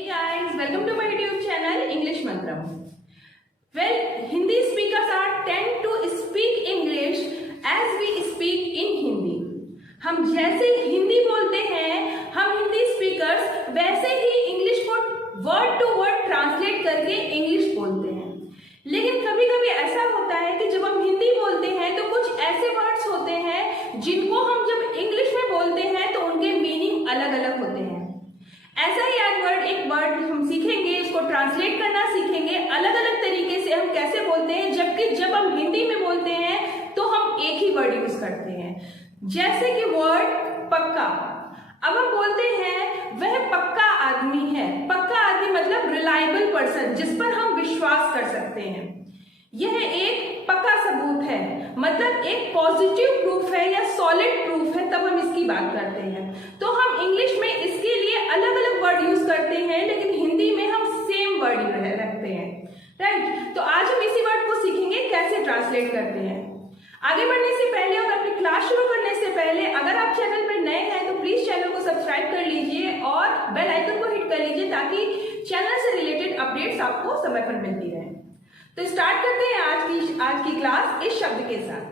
Hey guys, welcome to my YouTube channel English Mantram. Well, Hindi speakers are tend to speak English as we speak in Hindi. हम जैसे हिंदी बोलते हैं, हम Hindi speakers वैसे ही English को word to word translate करके English बोलते हैं. लेकिन कभी कभी ऐसा होता है कि जब हम हिंदी बोलते हैं तो कुछ ऐसे वर्ड्स होते हैं जिनको हम जब इंग्लिश में बोलते हैं तो उनके मीनिंग अलग अलग होते हैं. ऐसा ही आज एक वर्ड हम सीखेंगे, उसको ट्रांसलेट करना सीखेंगे. अलग अलग तरीके से हम कैसे बोलते हैं, जबकि जब हम हिंदी में बोलते हैं तो हम एक ही वर्ड यूज करते हैं. जैसे कि वर्ड पक्का. अब हम बोलते हैं वह पक्का आदमी है. पक्का आदमी मतलब रिलायबल पर्सन, जिस पर हम विश्वास कर सकते हैं. यह एक पक्का सबूत है, मतलब एक पॉजिटिव प्रूफ है या सॉलिड प्रूफ है, तब हम इसकी बात करते हैं. तो हम इंग्लिश में इसके लिए अलग अलग वर्ड यूज करते हैं, लेकिन हिंदी में हम सेम वर्ड रखते हैं. राइट. तो आज हम इसी वर्ड को सीखेंगे कैसे ट्रांसलेट करते हैं. आगे बढ़ने से पहले और अपनी क्लास शुरू करने से पहले अगर आप चैनल पर नए हैं तो प्लीज चैनल को सब्सक्राइब कर लीजिए और बेल आइकन को हिट कर लीजिए ताकि चैनल से रिलेटेड अपडेट्स आपको समय पर मिलती रहे. तो स्टार्ट करते हैं आज की क्लास इस शब्द के साथ.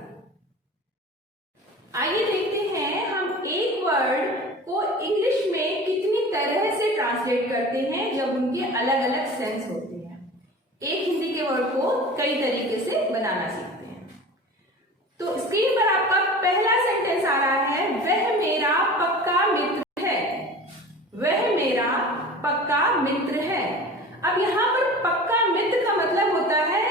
आइए देखते हैं हम एक वर्ड को इंग्लिश में कितनी तरह से ट्रांसलेट करते हैं जब उनके अलग अलग सेंस होते हैं. एक हिंदी के वर्ड को कई तरीके से बनाना सीखते हैं. तो स्क्रीन पर आपका पहला सेंटेंस आ रहा है, वह मेरा पक्का मित्र है. वह मेरा पक्का मित्र है. अब यहाँ पर पक्का मित्र का मतलब होता है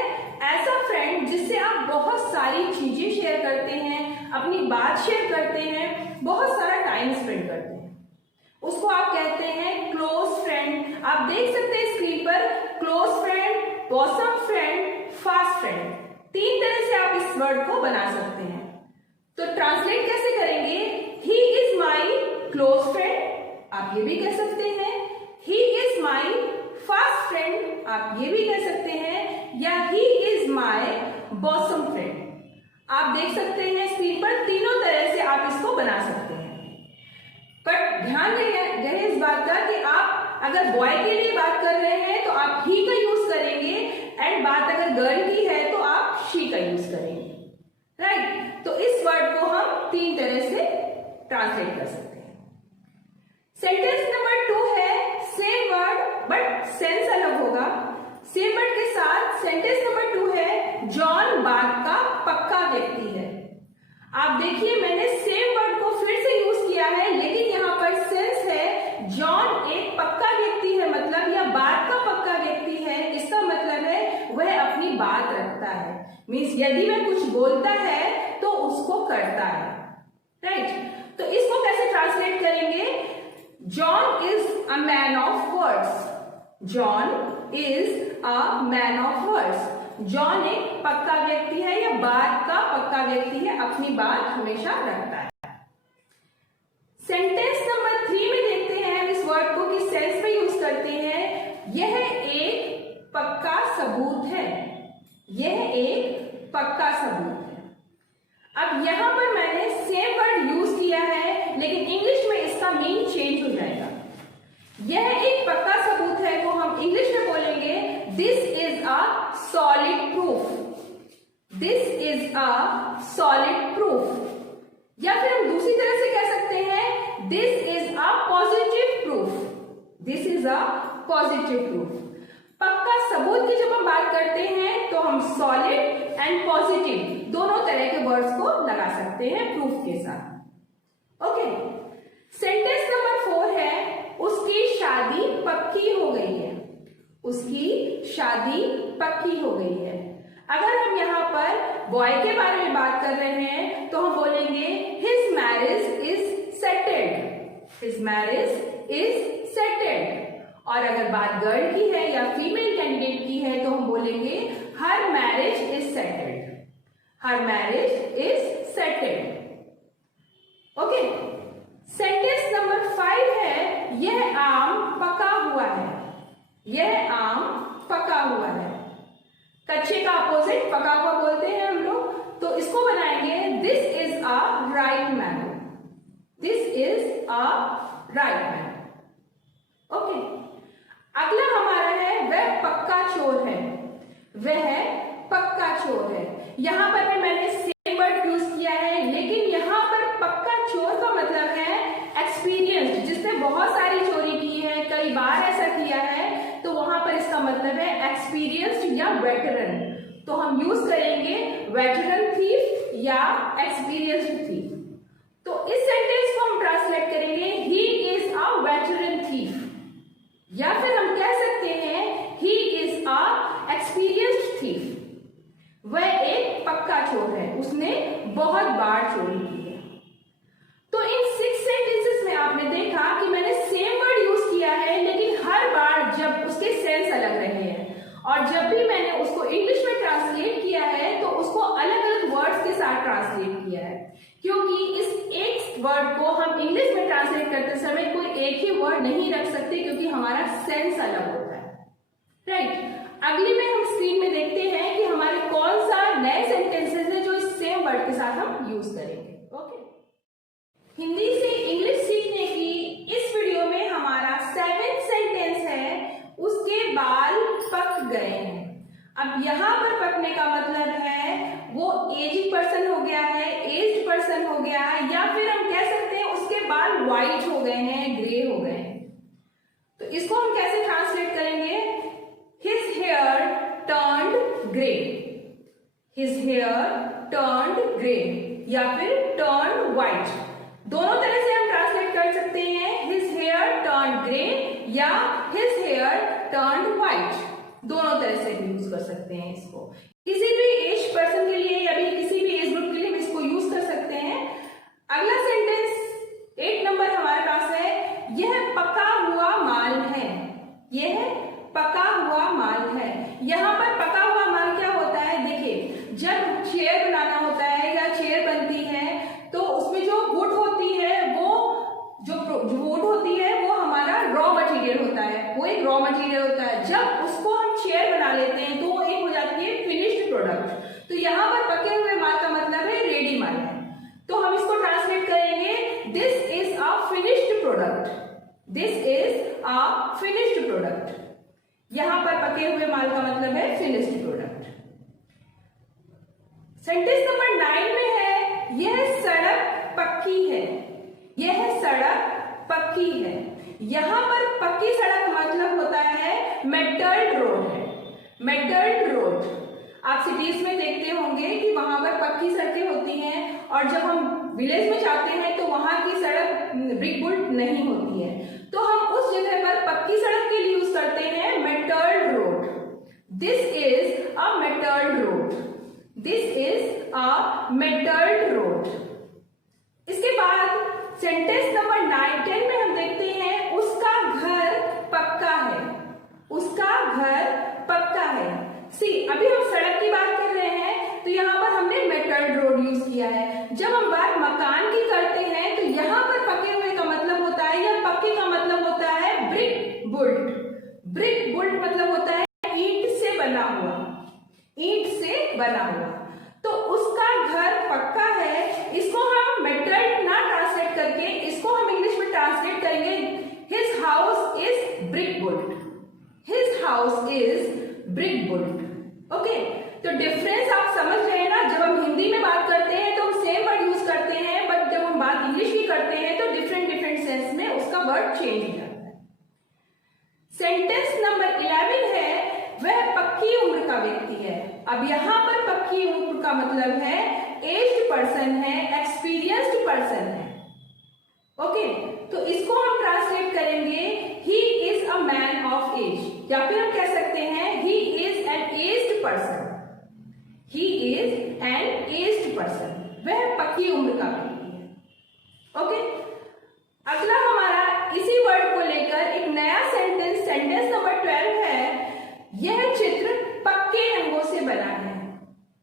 ऐसा फ्रेंड जिससे आप बहुत सारी चीजें शेयर करते हैं, अपनी बात शेयर करते हैं, बहुत सारा टाइम स्पेंड करते हैं. उसको आप कहते हैं क्लोज फ्रेंड. आप देख सकते हैं स्क्रीन पर close friend, bosom friend, fast friend. तीन तरह से आप इस वर्ड को बना सकते हैं. तो ट्रांसलेट कैसे करेंगे? He is my close friend, आप ये भी कह सकते हैं. He is my fast friend, आप ये भी कह सकते हैं. या he is my bosom friend. आप देख सकते हैं स्क्रीन पर तीनों तरह से आप इसको बना सकते हैं. बट ध्यान रहे इस बात का कि आप अगर बॉय के लिए बात कर रहे हैं तो आप ही का यूज करेंगे, एंड बात अगर गर्ल की है तो आप शी का यूज करेंगे. राइट. तो इस वर्ड को हम तीन तरह से ट्रांसलेट कर सकते हैं. सेंटेंस नंबर 2 है सेम वर्ड बट सेंस अलग होगा. सेम वर्ड के साथ सेंटेंस नंबर 2 है जॉन बात का पक्का व्यक्ति है. आप देखिए मैंने सेम वर्ड को फिर से यूज किया है, लेकिन यहाँ पर सेंस है जॉन एक पक्का व्यक्ति है, मतलब या बात का पक्का व्यक्ति है. इसका मतलब है वह अपनी बात रखता है. मीन्स यदि वह कुछ बोलता है तो उसको करता है. राइट. तो इसको कैसे ट्रांसलेट करेंगे? John is a man of words. John is a man of words. John एक पक्का व्यक्ति है या बात का पक्का व्यक्ति है, अपनी बात हमेशा रखता है. सेंटेंस नंबर 3 में देखते हैं हम इस वर्ड को किस सेंस में यूज करते हैं. यह एक पक्का सबूत है. यह एक पक्का सबूत है. अब यहां पर मैंने सेम वर्ड यूज किया है, लेकिन इंग्लिश में इसका मीन चेंज हो जाएगा. यह एक पक्का सबूत है को हम इंग्लिश में बोलेंगे this is a solid proof. This is a solid proof. या फिर हम दूसरी तरह से कह सकते हैं this is a positive proof. This is a positive proof. पक्का सबूत की जब हम बात करते हैं तो हम सॉलिड एंड पॉजिटिव दोनों तरह के वर्ड्स को लगा सकते हैं प्रूफ के साथ. ओके. सेंटेंस नंबर 4 है उसकी शादी पक्की हो गई है. उसकी शादी पक्की हो गई है. अगर हम यहाँ पर बॉय के बारे में बात कर रहे हैं तो हम बोलेंगे his marriage is settled. His marriage is settled. और अगर बात गर्ल की है या फीमेल कैंडिडेट की है तो हम बोलेंगे हर marriage is settled. Her marriage is settled. Okay. Sentence number 5 है यह आम पका हुआ है. यह आम पका हुआ है. कच्चे का अपोजिट पका हुआ बोलते हैं हम लोग, तो इसको बनाएंगे this is a right mango. This is a right mango. Okay. अगला हमारा है वह पक्का चोर है, वह पक्का चोर है। यहाँ पर भी मैंने सेम वर्ड यूज किया है, लेकिन यहाँ पर पक्का चोर का मतलब है एक्सपीरियंस्ड, जिसने बहुत सारी चोरी की है, कई बार ऐसा किया है, तो वहां पर इसका मतलब है एक्सपीरियंस्ड या वेटरन। तो हम यूज करेंगे वेटरन थीफ या एक्सपीरियंस्ड थीफ। तो इस सेंटेंस को हम ट्रांसलेट करेंगे he is a veteran thief, या फिर हम कह सकते हैं he is a experienced thief. वह एक पक्का चोर है, उसने बहुत बार चोरी की है। तो इन 6 सेंटेंसेस में आपने देखा कि मैंने सेम वर्ड यूज किया है, लेकिन हर बार जब उसके सेंस अलग रहे हैं, और जब भी मैंने उसको इंग्लिश में ट्रांसलेट किया है तो उसको अलग अलग वर्ड्स के साथ ट्रांसलेट किया है, क्योंकि इस एक वर्ड को हम इंग्लिश में ट्रांसलेट करते समय कोई एक ही वर्ड नहीं रख सकते, क्योंकि हमारा सेंस अलग होता है, राइट। अगली में हम स्क्रीन में देखते हैं कि हमारे कौन सा नए सेंटेंसेस है जो इस सेम वर्ड के साथ हम यूज करेंगे। ओके, हिंदी से इंग्लिश सीखने की इस वीडियो में हमारा 7th सेंटेंस है, उसके बाल पक गए हैं। अब यहाँ पर पकने का मतलब है वो एज्ड पर्सन हो गया है, एज्ड पर्सन हो गया है, या फिर हम कह सकते हैं उसके बाल व्हाइट हो गए हैं, ग्रे हो गए हैं। तो इसको हम कैसे ट्रांसलेट करेंगे? His hair turned grey, his hair turned grey, या फिर turned white। दोनों तरह से हम ट्रांसलेट कर सकते हैं, his hair turned grey या his hair turned white। दोनों तरह से यूज कर सकते हैं इसको, किसी भी एज पर्सन के लिए या भी किसी भी एज ग्रुप के लिए इसको यूज कर सकते हैं। अगला सेंटेंस 8 नंबर हमारे पास है, यह पका हुआ माल है, यह पका हुआ माल है। यहाँ पर पका हुआ माल क्या होता है? देखिए, जब चेयर बनाना होता है या चेयर बनती है तो उसमें जो वुड होती है, वो जो वुड होती है वो हमारा रॉ मटेरियल होता है, वो एक रॉ मटेरियल होता है। जब उसको हम चेयर बना लेते हैं तो वो एक हो जाती है फिनिश्ड प्रोडक्ट। तो यहाँ पर पके हुए माल का मतलब है रेडी माल है। तो हम इसको ट्रांसलेट करेंगे, this is a finished product, this is a finished product. यहां पर पके हुए माल का मतलब है फिनिश्ड प्रोडक्ट। सेंटेंस नंबर 9 में है, यह सड़क पक्की है, यह सड़क पक्की है। यहां पर पक्की सड़क मतलब होता है मेटल्ड रोड है, मेटल्ड रोड। आप सिटीज में देखते होंगे कि वहां पर पक्की सड़कें होती हैं, और जब हम विलेज में जाते हैं तो वहां की सड़क ब्रिक बुल्ट नहीं होती है, तो हम उस जगह पर पक्की सड़क के लिए यूज करते हैं metalled road. This is a metalled road, this is a metalled road. इसके बाद सेंटेंस नंबर 9-10 में हम देखते हैं, उसका घर पक्का है, उसका घर पक्का है। सी, अभी हम सड़क की बात कर रहे हैं तो यहाँ पर हमने मेटल्ड रोड यूज किया है। जब हम बात मकान की करते हैं तो यहाँ पर पके हुए का मतलब होता है, या पक्के का मतलब होता है ब्रिक बुल्ट। ब्रिक बुल्ट मतलब होता है ईंट से बना हुआ, ईंट से बना हुआ। तो उसका घर पक्का है, इसको हम मेटल्ड ना ट्रांसलेट करके इसको हम इंग्लिश में ट्रांसलेट करेंगे, his house is brick built, his house is brick built. Okay, तो डिफरेंस आप समझ रहे हैं ना? जब हम हिंदी में बात करते हैं तो हम सेम वर्ड यूज करते हैं, बट जब हम बात इंग्लिश की करते हैं तो डिफरेंट डिफरेंट सेंस में उसका वर्ड चेंज हो जाता है। सेंटेंस नंबर 11 है, वह पक्की उम्र का व्यक्ति है। अब यहाँ पर पक्की उम्र का मतलब है एज्ड पर्सन है, एक्सपीरियंस्ड पर्सन है। ओके, तो इसको हम ट्रांसलेट करेंगे, he is a man of age, या फिर हम कह सकते हैं he is an aged person, he is an aged person, वह पक्की उम्र का व्यक्ति है। ओके, अगला हमारा इसी वर्ड को लेकर एक नया सेंटेंस, सेंटेंस नंबर 12 है, यह चित्र पक्के रंगों से बना है,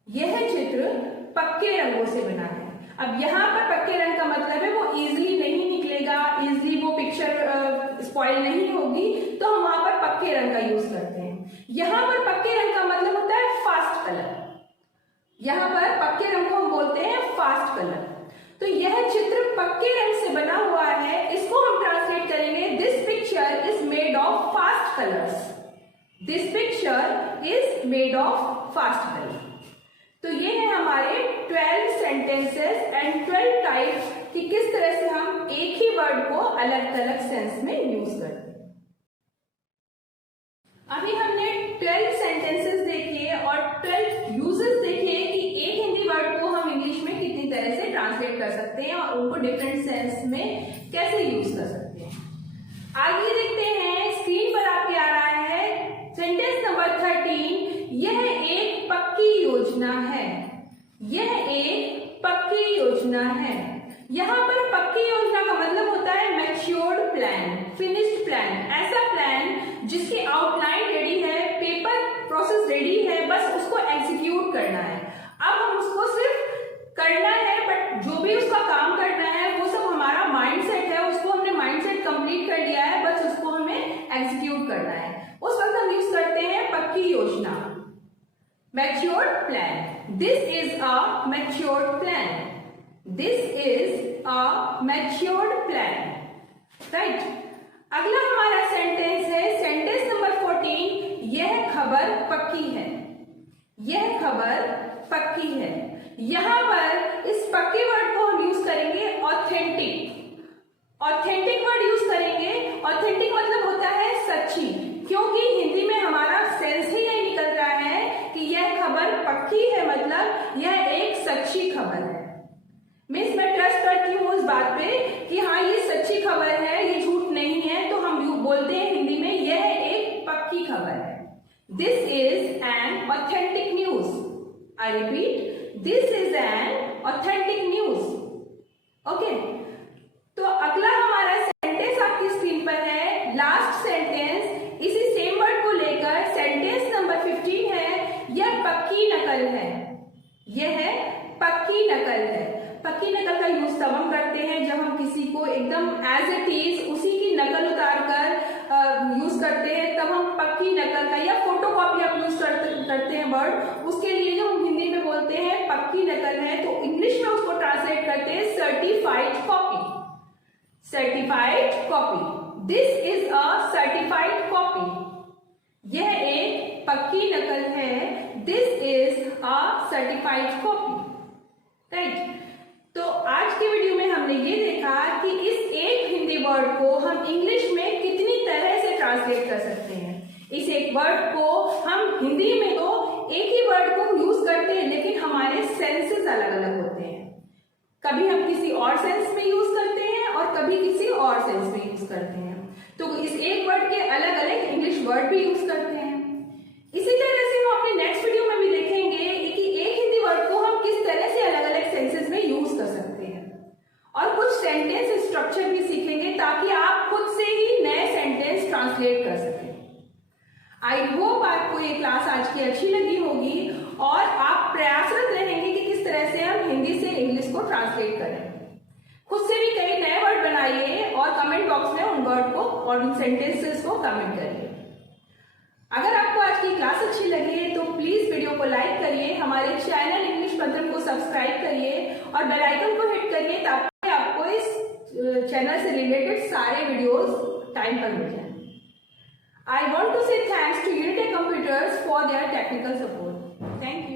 यह चित्र पक्के रंगों से बना है। अब यहाँ पर पक्के रंग का मतलब है वो इजीली नहीं निकलेगा, इजीली वो पिक्चर स्पॉइल नहीं होगी, तो हम वहां पर पक्के रंग का यूज करते हैं। यहाँ पर पक्के रंग का मतलब होता है फास्ट कलर, यहाँ पर पक्के रंग को हम बोलते हैं फास्ट कलर। तो यह चित्र पक्के रंग से बना हुआ है, इसको हम ट्रांसलेट करेंगे, this picture is made of fast colours, this picture is made of fast hurry. तो ये है हमारे 12 सेंटेंसेस एंड 12 टाइप्स कि किस तरह से हम एक ही वर्ड को अलग अलग सेंस में यूज करते हैं। अभी हमने 12 सेंटेंसेस देखे और 12 यूजेस देखे कि एक हिंदी वर्ड को हम इंग्लिश में कितनी तरह से ट्रांसलेट कर सकते हैं और उनको डिफरेंट सेंस में कैसे यूज कर सकते हैं। आगे देखते हैं, स्क्रीन पर आपके आ रहा है सेंटेंस नंबर 13। यह एक पक्की योजना है। यह एक पक्की योजना है। यहाँ पर पक्की योजना का मतलब होता है मैच्योर्ड प्लान, फिनिश्ड प्लान, ऐसा प्लान जिसकी आउटलाइन रेडी है, पेपर प्रोसेस रेडी है, बस उसको एग्जीक्यूट करना है। अब हम उसको सिर्फ करना है, बट जो भी उसका काम करना है वो सब हमारा माइंडसेट है, उसको हमने माइंडसेट कंप्लीट कर लिया है, बस उसको हमें एग्जीक्यूट करना है। उस वक्त हम यूज करते हैं पक्की योजना, matured plan. This is a matured plan. This is a matured plan, right? अगला हमारा सेंटेंस है सेंटेंस नंबर 14। यह खबर पक्की है। यह खबर पक्की है। यहां पर इस पक्के वर्ड को हम यूज करेंगे ऑथेंटिक। ऑथेंटिक वर्ड यूज करेंगे। ऑथेंटिक मतलब होता है सच्ची, क्योंकि हिंदी में हमारा सेंस ही यही निकल रहा है कि यह खबर पक्की है, मतलब यह एक सच्ची खबर है। मीन्स मैं ट्रस्ट करती हूँ उस बात पे कि हाँ ये सच्ची खबर है, ये झूठ नहीं है, तो हम बोलते हैं हिंदी में यह एक पक्की खबर है। This is an authentic news. I repeat, this is an authentic news. Okay, तो अगला हमारा सेंटेंस आपकी स्क्रीन पर है, लास्ट सेंटेंस इसी सेम वर्ड को लेकर सेंटेंस नंबर 15 है। यह पक्की नकल है। यह पक्की नकल है। पक्की नकल का यूज तब हम करते हैं जब हम किसी को एकदम एज इट इज उसी की नकल उतार कर यूज करते हैं, तब हम पक्की नकल का, या फोटोकॉपी आप यूज करते हैं वर्ड, उसके लिए जो हम हिंदी में बोलते हैं पक्की नकल है, तो इंग्लिश में उसको ट्रांसलेट करते हैं certified copy. Certified copy. This is a certified copy. यह एक पक्की नकल है। This is a certified copy, right. तो आज के वीडियो में हमने ये देखा कि इस एक हिंदी वर्ड को हम इंग्लिश में कितनी तरह से ट्रांसलेट कर सकते हैं। इस एक वर्ड को हम हिंदी में तो एक ही वर्ड को यूज करते हैं, लेकिन हमारे सेंसेस अलग अलग होते हैं। कभी हम किसी और सेंस में यूज करते हैं और कभी किसी और सेंस में यूज करते हैं। तो इस एक वर्ड के अलग अलग इंग्लिश वर्ड भी यूज करते हैं। इसी तरह से हम अपने नेक्स्ट वीडियो में भी देखेंगे कि एक हिंदी वर्ड को हम किस तरह से अलग अलग सेंसेस में यूज कर सकते हैं, और कुछ सेंटेंस स्ट्रक्चर भी सीखेंगे ताकि आप खुद से ही नए सेंटेंस ट्रांसलेट कर सकें। आई होप आपको ये क्लास आज की अच्छी लगी होगी और आप प्रयासरत रहेंगे कि किस तरह से हम हिंदी से इंग्लिश को ट्रांसलेट करें। खुद से भी कई नए वर्ड बनाइए और कमेंट बॉक्स में उन वर्ड को और उन सेंटेंसेस को कमेंट करिए। अगर आपको आज की क्लास अच्छी लगी तो प्लीज वीडियो को लाइक करिए, हमारे चैनल इंग्लिश मंत्रम को सब्सक्राइब करिए और बेल आइकन को हिट करिए ताकि आपको इस चैनल से रिलेटेड सारे वीडियोस टाइम पर मिल जाए। I want to say thanks to Unitech Computers for their technical support. Thank you.